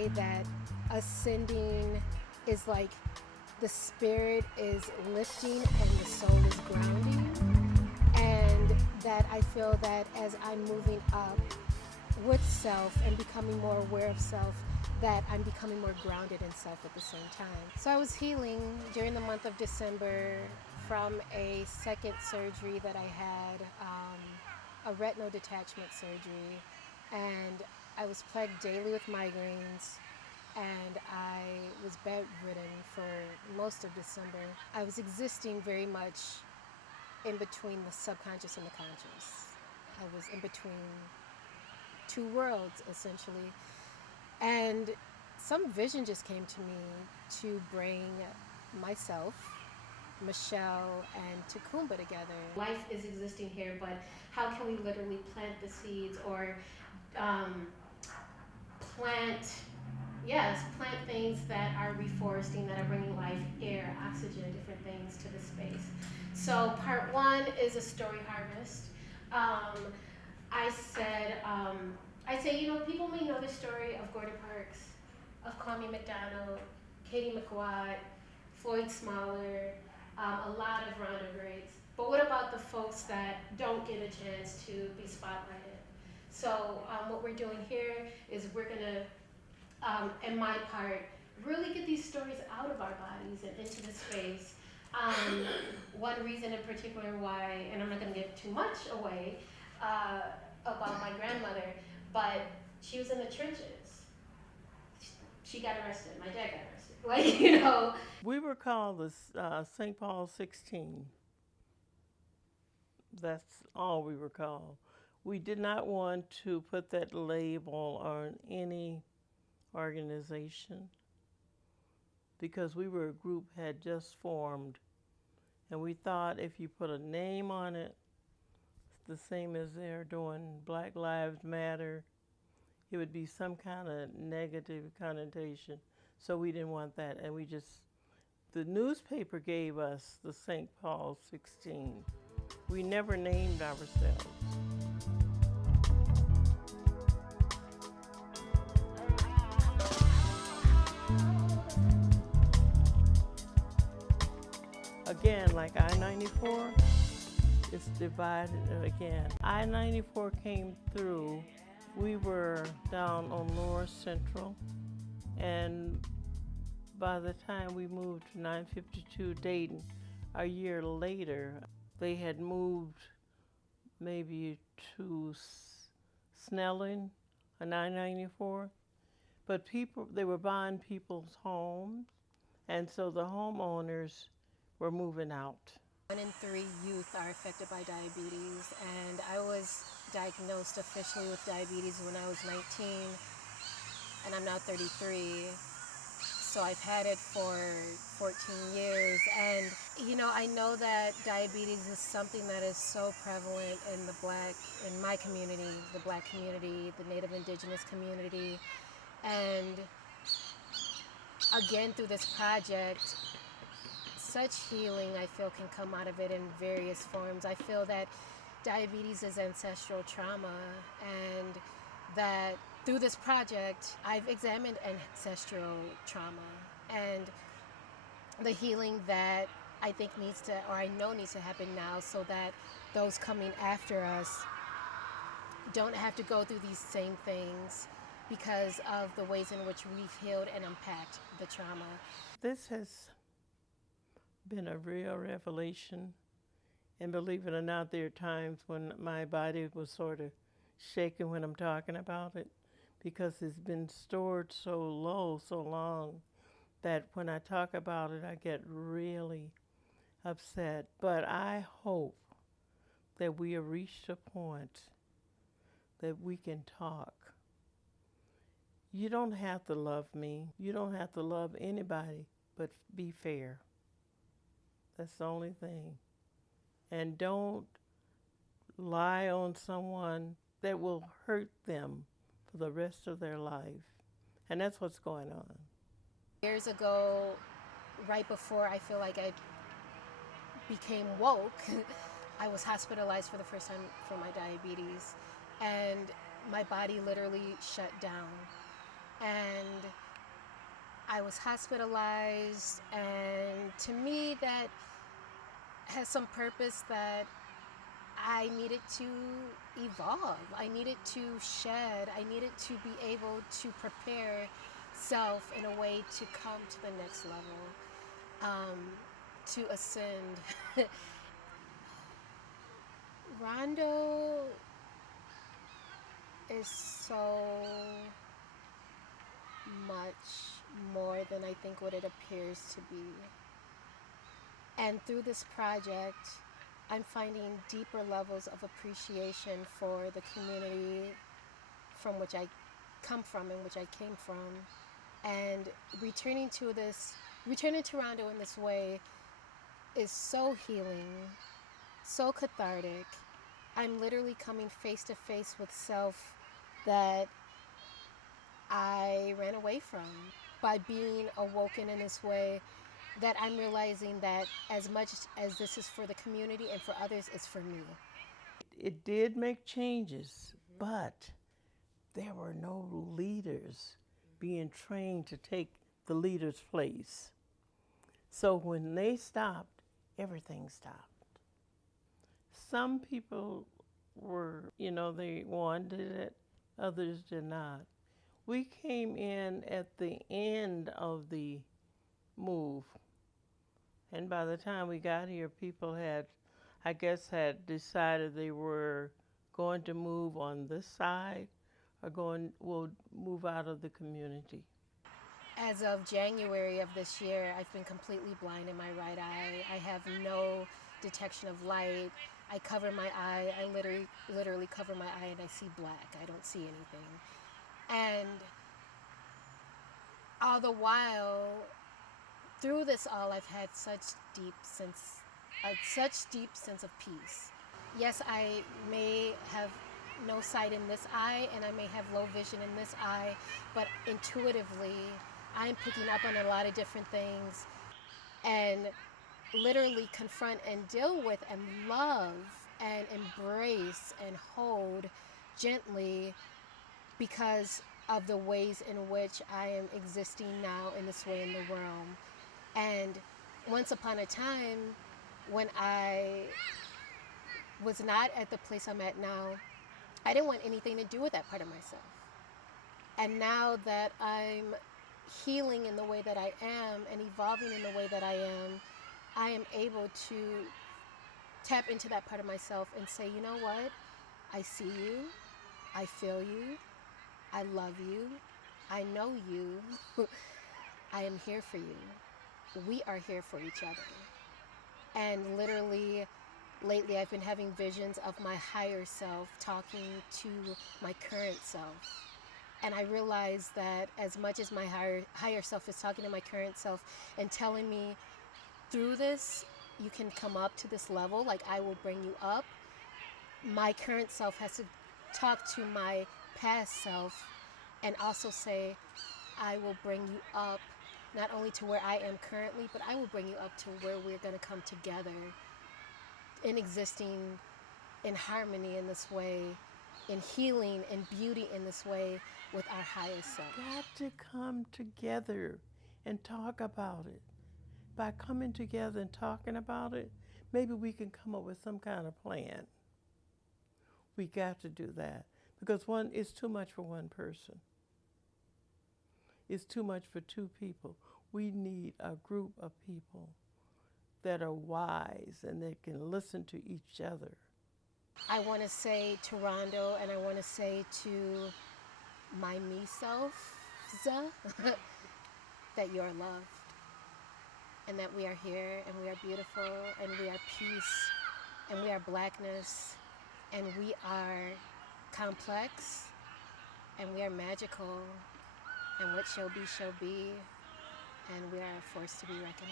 say that ascending is like the spirit is lifting and the soul is grounding. And that I feel that as I'm moving up with self and becoming more aware of self, that I'm becoming more grounded in self at the same time. So I was healing during the month of December from a second surgery that I had, a retinal detachment surgery, and I was plagued daily with migraines, and I was bedridden for most of December. I was existing very much in between the subconscious and the conscious. I was in between two worlds, essentially. And some vision just came to me to bring myself, Michele, and Tacumba together. Life is existing here, but how can we literally plant the seeds or plant things that are reforesting, that are bringing life, air, oxygen, different things to the space. So part one is a story harvest. I say, people may know the story of Gordon Parks, of Kwame McDonald, Katie McWatt, Floyd Smaller, a lot of Rondo greats. But what about the folks that don't get a chance to be spotlighted? So what we're doing here is we're gonna, in my part, really get these stories out of our bodies and into the space. One reason in particular why, and I'm not gonna give too much away, about my grandmother, but she was in the trenches. She got arrested. My dad got arrested. We were called the St. Paul 16. That's all we were called. We did not want to put that label on any organization because we were a group had just formed, and we thought if you put a name on it, the same as they're doing Black Lives Matter, it would be some kind of negative connotation. So we didn't want that, and the newspaper gave us the St. Paul 16. We never named ourselves. Again, like I-94, it's divided again. I-94 came through. We were down on Lower Central, and by the time we moved to 952 Dayton, a year later, they had moved maybe to Snelling on I-94, but they were buying people's homes, and so the homeowners were moving out. 1 in 3 youth are affected by diabetes, and I was diagnosed officially with diabetes when I was 19, and I'm now 33. So I've had it for 14 years, and I know that diabetes is something that is so prevalent in my community, the Black community, the Native Indigenous community, and again through this project, such healing I feel can come out of it in various forms. I feel that diabetes is ancestral trauma, and that through this project I've examined ancestral trauma and the healing that I think I know needs to happen now, so that those coming after us don't have to go through these same things because of the ways in which we've healed and unpacked the trauma. This has been a real revelation, and believe it or not, there are times when my body was sort of shaking when I'm talking about it, because it's been stored so low so long that when I talk about it I get really upset. But I hope that we have reached a point that we can talk. You don't have to love me, you don't have to love anybody, but be fair. That's the only thing. And don't lie on someone that will hurt them for the rest of their life. And that's what's going on. Years ago, right before I feel like I became woke, I was hospitalized for the first time for my diabetes, and my body literally shut down. and I was hospitalized, and to me that has some purpose, that I needed to evolve. I needed to shed. I needed to be able to prepare self in a way to come to the next level, to ascend. Rondo is so much more than I think what it appears to be. And through this project, I'm finding deeper levels of appreciation for the community from which I come from and which I came from. And returning to Rondo in this way is so healing, so cathartic. I'm literally coming face to face with self that I ran away from. By being awoken in this way, that I'm realizing that as much as this is for the community and for others, it's for me. It did make changes, but there were no leaders being trained to take the leader's place. So when they stopped, everything stopped. Some people were, they wanted it, others did not. We came in at the end of the move, and by the time we got here, people had decided they were going to move on this side or will move out of the community. As of January of this year, I've been completely blind in my right eye. I have no detection of light. I cover my eye. I literally cover my eye and I see black. I don't see anything. And all the while, through this all, I've had such deep sense of peace. Yes, I may have no sight in this eye and I may have low vision in this eye, but intuitively, I'm picking up on a lot of different things and literally confront and deal with and love and embrace and hold gently because of the ways in which I am existing now in this way in the realm. And once upon a time, when I was not at the place I'm at now, I didn't want anything to do with that part of myself. And now that I'm healing in the way that I am and evolving in the way that I am able to tap into that part of myself and say, you know what? I see you. I feel you. I love you. I know you. I am here for you. We are here for each other. And literally, lately I've been having visions of my higher self talking to my current self. And I realize that as much as my higher self is talking to my current self and telling me, through this, you can come up to this level, like I will bring you up, my current self has to talk to my past self and also say, I will bring you up, not only to where I am currently, but I will bring you up to where we're going to come together in existing in harmony in this way, in healing and beauty in this way with our highest self. Got to come together and talk about it. By coming together and talking about it, maybe we can come up with some kind of plan. We got to do that because it's too much for one person. It's too much for two people. We need a group of people that are wise and that can listen to each other. I want to say to Rondo and I want to say to my me self, that you're loved and that we are here and we are beautiful and we are peace and we are blackness and we are complex and we are magical and what shall be and we are a force to be reckoned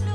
with.